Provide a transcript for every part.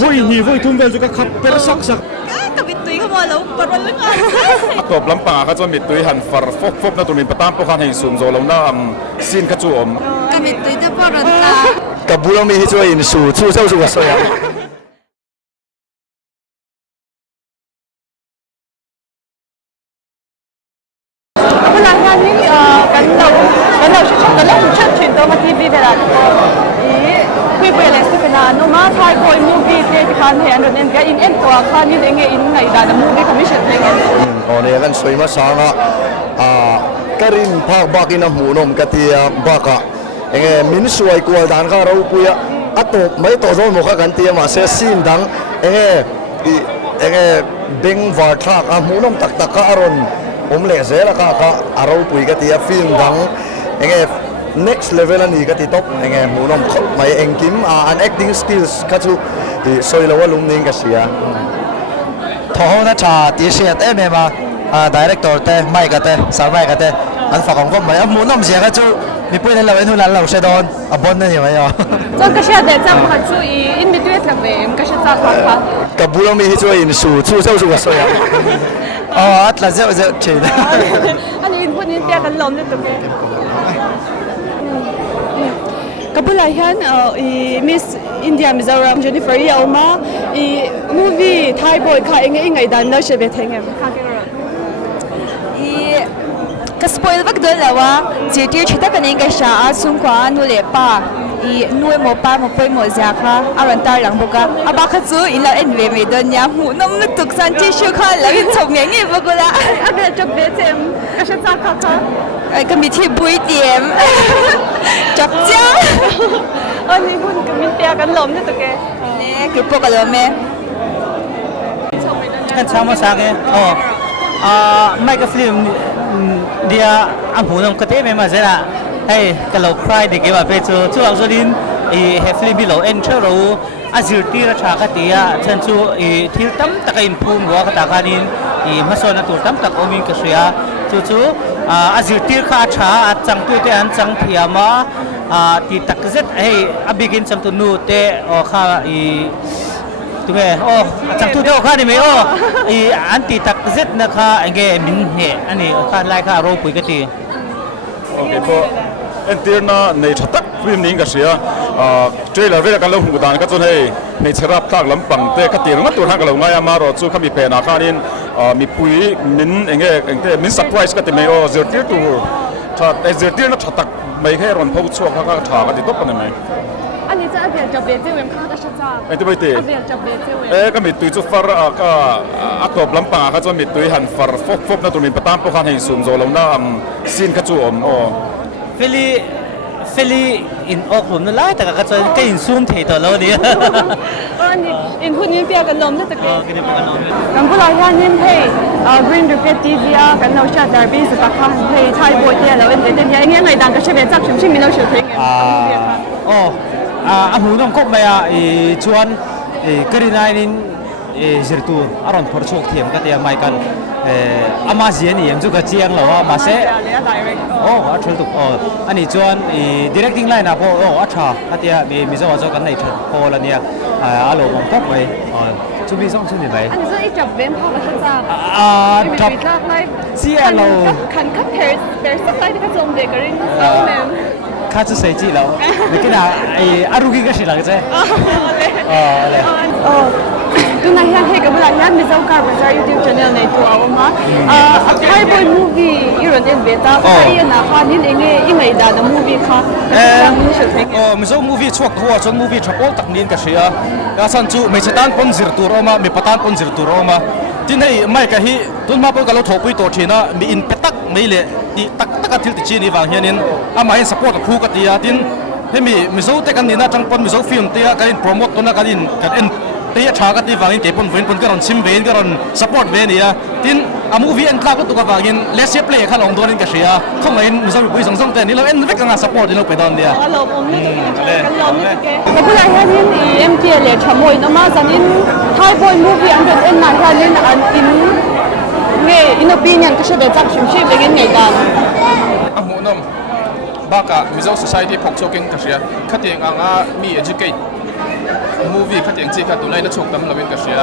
voi ni voi thum vel ka khap per sak sak ka bit tui ka mo lo parwal lang top lampa ka chuan mi tui han far fop na tumin patam po khan hei sum zo lo na sin ka chu om ka bit tui te paron ta ka bulo mi hi chu in su chu sau su ka so ya wala nga ni kan lo chat chin to ma TV de la ko kui pwe le su kana no ma thai boy movie te khan he an nen ga in en to khan ni de nge in ngai da movie commission le nge ne kan soi ma sanga karin phak bakin a mu nom ka tia baka enge min suai ko dan ka ro puya ato mai to zo mo ka kan tia ma se sin dang enge beng var thak a mu nom tak tak ka aron le zela ka aro pui ka tia film dang enge next level ani ka ti top enge mu nom mai engkim an acting skills ka chu ti soi lo lung ning ka sia tho na cha ti se te me ma director te mai ka te sar mai ka te an fa kong ko mai mu nom sia ka chu mi pui le lo en hu lan lo se don a bon na ni mai yo so ka sha de cham kha chu in between la ve ka sha cha kha ka bulo mi hi chu in su chu sau su ka so ya atla zeu zeu che ani in pun in pia kan lom ne to ke kabula hian Miss India Mizoram Jennifer Yauma movie Thai boy kha engai dan lo she be thengem kha ke ro ka spoil vak do lawa je ti chita kan enga sha a sung kwa nu le pa nuôi một ba một bơi một già kha aran tar lang boka aba kha chu ila en ve me don ya mu nom lu tuk san chi shu kha la in chong nge nge bokola aga chop be tem ka sha cha kha ai ka mi thi bui tiem chop cha ani hun ka min pia kan lom ne to ke ne ke poka lo me kan sama sake mai ka film dia am hunam ka te me ma zera hey kalau cry de ke ba pe chu ang zodin hefli bilo enter ro azir ti ra tha ka tia chan chu thil tam taka in phum wa ka ta kanin masona tur tam tak omin ka sia chu azir ti kha tha chang tu te an chang thiama ti tak zet hey abigin cham tu nu te o kha tume chang tu de o kha ni me anti tak zet na kha ange min he ani kha lai kha ro pui ka ti okay po entirna nei thatak film ning ka sia trailer ve ka lo hu dan ka chon hei nei cherap tak lampang te ka tir ma tur hang ka lo ngai ama ro chu khami pe na khanin mi pui min engte min surprise ka te me o zertir tu tha zertir na thatak mai khe ron phau chuak ka tha ka ti top ka mai ani cha abia job be te wem kha da sha cha ai te bai te abia job be te wem ka mi tui chu far ka atop lampang ka chu mi tui han far fop na tur min patam po khan hei sum zo lo na sin ka chu om Feli in okum na lai taka ka chon ka in zoom the to lo ni ani in hun in pia kan lom ne to ke kini pa no kan bula hian nin hei green repeat TV kan no sha derby sa ta kha hei Thai boy te lo en te ya nge ngai dan ka she be chak chim mi no shu thing amu nong kop maya chuan karinai nin zirtu aron phor chok thiam ka tia mai kan ama zian yem chu ka chiang lo ma se a thul tu ani chuan directing line apo atha atia mi zo kan nei thot ko la nia alo mong kop mai chu mi song chu ni mai ani zo I job vem kha ka sha job si alo kan ka per sa tai ka chom de ka ring so mem kha chu sei chi lo lekin arugi ka shila che le tuna hian hei ka bula hian Mizo Car Bazaar YouTube channel nei tu awama Thai boy movie iron en beta Thai na kha nin enge ingai da na movie kha ni shu theng Mizo movie chuak huwa chon movie thapol tak nin ka sia ka san chu me chatan pon zir tur oma me patan pon zir tur oma tin hei mai ka hi tun ma pon ka lo thopui to thina mi in petak mai le ti tak tak thil ti chi ni wang hianin ama in support khu ka tia tin hemi Mizo te kan ni na chang pon Mizo film tia ka in promote to na ka in kan en te tha ka ti wangin ke pon pon ka ron sim vein ka ron support ve ni ya tin a movie en club to ka wangin let's say play kha long don in ka sia khomain Mizo pui song song te ni lo en ve ka support ni lo pe don dia alo om ni kan lom ni ke ka bula hian nin MTL le thamoi na ma zanin Thai boy movie an ron en na hian an in nge in opinion ka she be chak chim chi be ngen ngai dan amu nom baka Mizo society phok choking ka sia khateng anga mi educate movie ขัดอย่างจีค่ะตัวไล่นักชกตั้มเราเป็นกระเชีย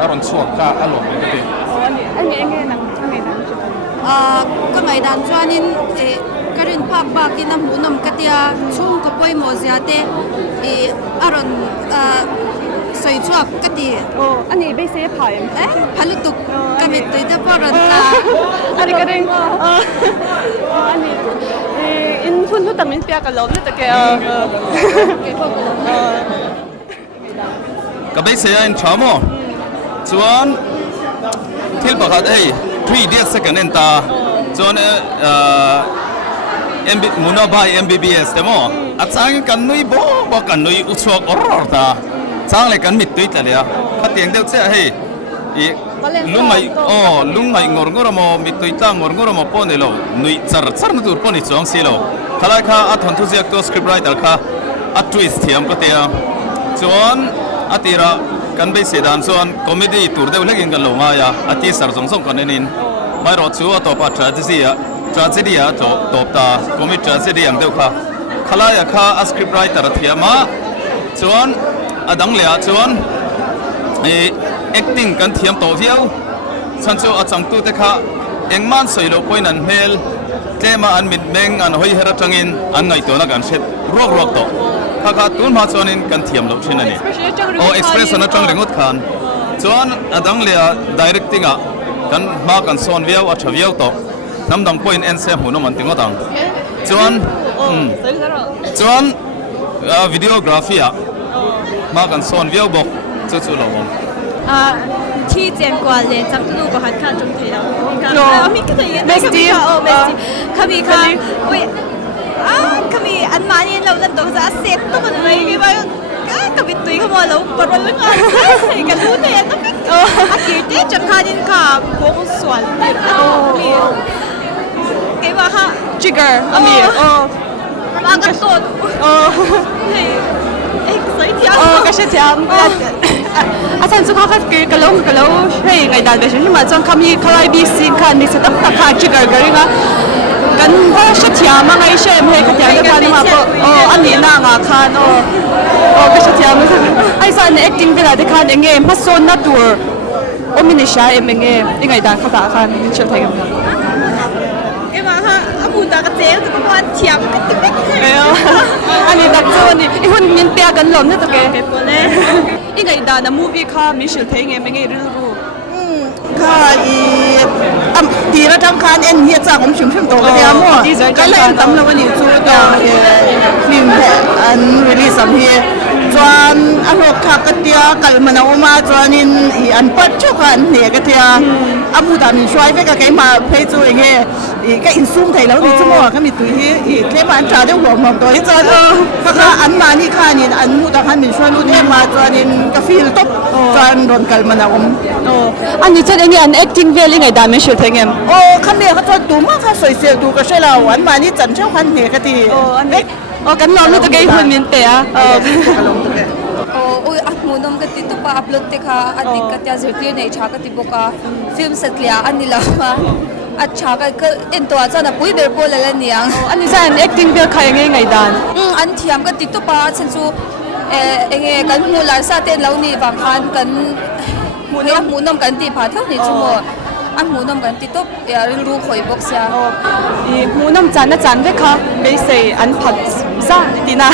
อารมณ์ช่วงก็อารมณ์ก็ดี อันนี้นังช่างไงดัง ก็ไม่ดันจวนนินกระดิ่งพักบากินน้ำหูน้ำกระเทียชุ่มกับป่วยโมเสียเตอารมณ์ใส่ชั่วกระเทีย โอ้อันนี้ไม่เสียผ่าน พัลุตุกก็ไม่ตื่นแต่พอรันตา อันนี้ก็ได้อันนี้อินทุนทุนแต่ไม่เปียกันแล้วนี่แต่แกก็ไม่เสียอินทรามอจวนที่ประกาศ3 days second เอ็นตาจวนมุนบาย MBBS เต็มอ่ะจ้างกันนุยบ่กันนุยอุศวกอรตาจ้างเลยกันมิดตุยแต่เลยอ่ะขัดเตียงเดียวเสียให้ลุงไงงอร์มมิดตุยตางอร์มปนเลยนุยซาร์นั่นตัวปนอีสองสิโลขลังข้าอัฐันทุเรียกตัวสคริปต์ไรเตอร์ข้าอัดทวิสต์ที่อันก็เตียจวนอัติระกันไปเสียดานส่วนคอมเมดี้ตัวเดียวเล็กกันลงมาอ่ะอัติสารส่งกันนินไม่รอดชัวร์ต่อปัจจัยtragedy ตบตาคอมเมดี้ tragedy อย่างเดียวค่ะขลังข้าสคริปต์ไรเตอร์ที่มาจวนอดังเลยจวนacting กันที่อันตัวเดียวฉันจะอาจังตัวเด็กข้าเอ็งมันสวยลูกไปนั่นเฮลเทมาอันมิดเมงอันหอยเฮระจังอินอันไงตัวนักการเช็ดรอกตัวข้าตุนมาจวนินกันที่อันลูกชินันนี่โอ้ express อันจังเริงอุดขันจวนอดังเลย directing กันมากันส่วนเวียวอัจฉริยะตัวน้ำดังพอยน์เอ็นเซมหูน้ำมันติงก็ตังจวนvideography มากันส่วนเวียวบอกจู่ๆเราที่เจนกว่าเลยจำตัวก็หันข้างจงเทียวมีก็เลย เมสตี้ เมสตี้เขามีค่ะอุ้ยเขามีอันมานี่เราเล่นตัวจะเซ็ตตัวมันเลยกี่ว่าเขามีตุยเขาบอกเราปวดวันลึกอ่ะกันรู้เนี่ยต้องเป็นอาทิตย์ที่จะพาดินค่ะพวกสวนมีกี่ว่าค่ะ trigger อันนี้มากันตัวสวยเทียวก็ใช่เทียมอาจารย์สุภาพก็ลงให้ไงดันไปใช่ไหมจนคำนี้เขาไล่บีซีกันนี่สต๊อกตะขาจิกกันกันนะกันก็ใช่เทียมไงใช่ไหมก็เทียมกันมาก็อันนี้น่างาคันก็ใช่เทียมไอ้สัน acting เวลาที่คันเองพัฒนาตัวมินิชาเองยังไงดันเขาตาคันนี่เชื่อไทยกันมาฮะอามูตากระเจี๊ยบตะวันเทียมกันติ๊กอันนี้ดักโจนี่อีคนมินเปียกันหล่นนี่ตัวแกเหตุผลเลยยังไงดานะมูวี่ค่ะมิเชลเทงเองไม่ไงรู้ค่ะตีระดับคันเอ็นเฮียจากผมชิมตัวกันยามั่วก็เลยตั้มแล้ววันนี้จูตัวฟิล์มอันรีลีสอันเฮียจวนอันหกขักเตียกัลมันเอามาจวนนินอันปัจจุบันเนี่ยกเตียอามูดามิช่วยไปกับใครมาเพย์จูเองเงี้ยก็อินซูมไทยแล้วนี่ชั่วโมงก็มีตัวที่เคลมันจ่าได้หัวมองตัวที่จวนก็อันมานี่ค่ะนี่อันมูดาคันมิช่วยรู้เอ็มมาจวนนินก็ฟิลต์จวนโดนกัลมันเอาอันนี้จะยังไงอัน acting เวลยังไงดามิเชลเทงโอ้คันเนี่ยเขาจวนดูมากค่ะสวยเสียดูก็ใช่เราอันมานี่จันเจ้าคันเนี่ยก็ตีอันนี้กันนอนรู้ตัวแกคนมินเปียโอ้ยอันมูนมกติตุปะอัพโหลดเตค่ะอันนี้ก็จะเสียที่ในฉากกติบุกะฟิล์มเสร็จแล้วอันนี้แล้วอันฉากก็เอ็นตัวจะน่ะปุ้ยเดือดโปรเลยเนี่ยอันนี้จะอัน acting เวลใครยังไงดันอันเทียมก็ติตุปะฉันสู้เองกันมูลาซาเต้นแล้วนี่บางคันกันมูนมกันตีผาเท่านี้ชั่วโมงอันมูนมกันติตุรู้ข่อยบอกเสียมูนมจันนะจันด้วยค่ะไม่ใช่อันผัดซ่าดีนะ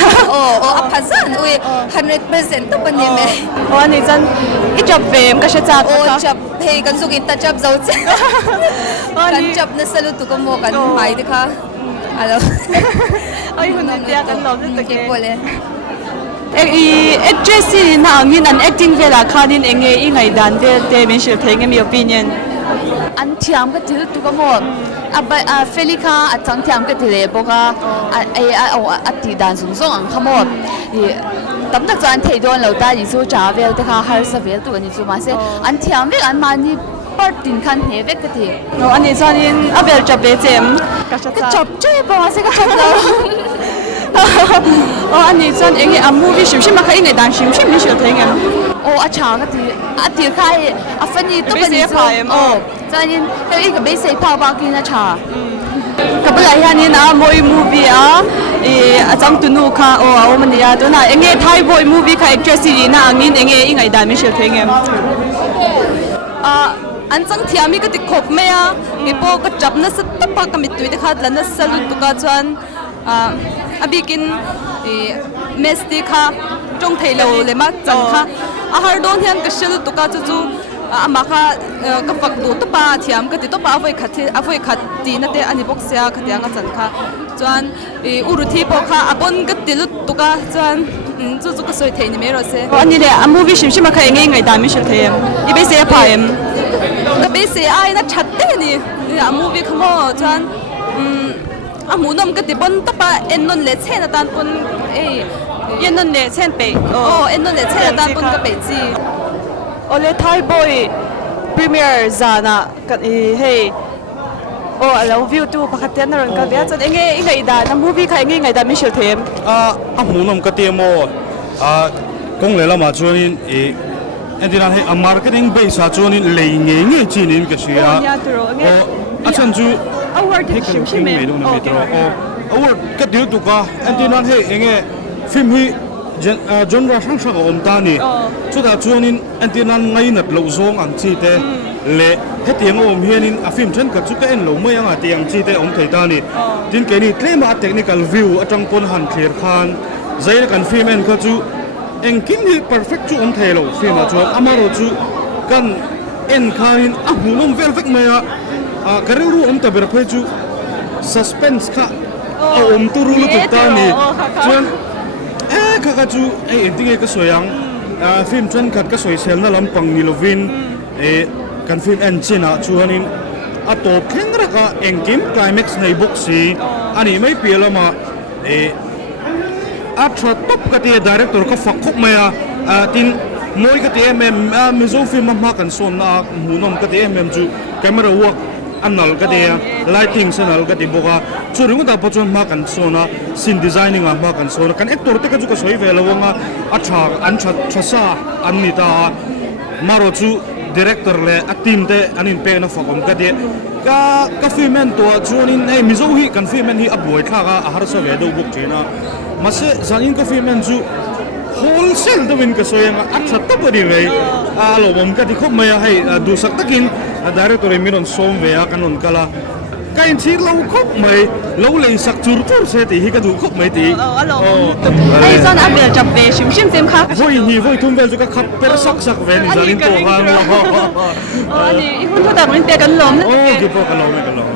อันผัดซ่าอุ้ย100%ต้องเป็นยังไงอันนี้จันอีจับเฟมก็ใช่จับจับเฮกันสุกินตาจับเจ้าเจ้ากันจับนั่นสรุปตุกโมกันไม่ดิค่ะอะไรไอ้คนนั้นเดียกันเราจะเก็บไปเลยactress na angin an acting vela khanin enge I ngai dan de dimension theng mi opinion an thiam ka thil tu ka mo aba felika atang thiam ka thile boka a ti dan sung song ang khamo tam tak chan thei don lo ta ni chu cha vel ta kha har sa vel tu ani chu ma se an thiam ve an mani part tin khan he ve ka thi no ani chanin avel cha be chem ka chop che ba se ka chop loอันนี้จันเองอ่ะมูวี่ชิมมาค่ะยังไงดังชิมไม่เชื่อเท่งอ่ะอาชาก็ตีใครฟันนี่ต้องเป็นเสียจันยินแต่อีกไม่เสียพาวบางกินอาชากับอะไรนี่นะมูวี่อ่ะ อาจารย์ตุนูค่ะโอ้เอามันเนี่ยตัวน่ะเองไทยบอยมูวี่ค่ะ actress นี่นะอันนี้เองยังไงได้ไม่เชื่อเองอันจังที่อามีก็ติดขบไหมอ่ะอีโปก็จับนั่นสัตว์ปากก็มีตัวที่ขาดแล้วนั่นสลุดตุกจวนอาบีกินเมสติค่ะจงเทโลเลยมาจังค่ะอาหารโดนที่อันก็สลุดตุกจู่อามาค่ะก็ฝักดูตุปาที่อาก็ติดตุปาเอาไว้ขัดตีนั่นเองอันนี้บอกเสียขัดยังก็จังค่ะจวนอุรุที่ปอกค่ะอาบนก็ติดลุดตุกจวนจู่ก็สวยเทนี่ไม่รู้สิอันนี้เนี่ยมูวี่ชิมๆมาค่ะยังไงได้ไม่เชื่อเทียมอีเบสเซียพายมก็เป็นเสียไอ้น่าชัดเต้นี่มูวี่ขโมยจวนหมูนมก็ติดบนตุปาเอ็นนนเละเช่นตานบนเอ็นนนเละเช่นไปเอ็นนนเละเช่นตานบนก็ไปจีโอเลไทยบอยพรีเมียร์จานะกันเฮ้โอ้แล้ววิวตู้ปกตินั่นรังกันเดี๋ยวจะยังไงได้น้ำมูวี่ใครยังไงได้ไม่เชื่อเทียมหมูนมกระเทียมกงเลยละมาชวนนี่อันที่นั่นให้มาร์เก็ตติ้งเบสชวนนี่เลยเงี้ยจีนินก็เชียอาจารย์จูให้กันคิงไม่ดูนะไม่ตรอว่าก็เดี๋ยวตุกอันที่นั่นให้เงี้ยฟิล์มที่จนเราช่างช่างอมตานี่ชุดอาชวนนี่อันที่นั่นไงนัดเราส่งอันจีเตเละให้เตียงอมเฮียนินฟิล์มฉันกับชุดก็เอ็นเราไม่ยังเตียงจีเตอมไทยตานี่จินแกนี่เคลมาเทคนิควิวจังปนหันเคลียร์คันใจกันฟิล์มเอ็นก็จูเอ็งกินที่ perfect จูอมไทยเราฟิล์มอาชวนอามาโรจูกันเอ็นคันหูนุ่มเวลเฟกเมียกระเรื่องอมแต่แบบเพจู suspense ค่ะอมตุรุลุตุตานี่ชวนข้าก็จูเอ็นที่เอกสวยยังฟิล์มชวนขัดก็สวยเซลน่าลำปังนิลวินกันฟิล์มเอ็นจีน่ะชวนนี่ตัวแข็งแรงเอ็งกิมไคลแม็กซ์ในบ็อกซี่อันนี้ไม่เปลี่ยนละมาอัตราท็อปก็ที่ดีเรคเตอร์ก็ฝักคุกมาทินมวยก็ที่มิโซฟิล์มมากันส่วนหูนมก็ที่จูแคมเมราวักอันนั้นก็ที่ไลทิงสันนั้นก็ที่บอกว่าช่วยกันแต่ปัจจุบันมากันส่วนซินดีไซนิ่งมากันส่วนกันเอ็กตัวที่ก็จูก็สวยเวลาว่าอัตราอันชัดซาอันนี้ตามาโรจูดีเรคเตอร์เลยทีมเตะอันนี้เป็นนักฝักก็ที่ก็ฟิล์มตัวชวนนี่มิโซฮีกันฟิล์มนี่อับวยข้าก็อาหารสวีดูบุกจีน่ะมาเสจานินก็ฟิล์มจูโฮลเซลตัววินก็สวยงามอัดชัดตัวดีเลยเราผมก็ที่เขาไม่ให้ดูสักตะกินดีเรคเตอร์มีนนส่งเวียกันนนกะละก็ยังชีเราเขาไม่เราเลยสักจุดจุดเสียทีก็ดูเขาไม่ทีไอ้จอนอับเบลจับเวชิมเต็มค่ะvoiทุ่มเวลจุก็ขับเปรสักเวนี่จานินตัวกันเราอันนี้อีกคนทุกแต่มันเตะกันล้มโอ้กี่พวกกันล้มไม่กันล้ม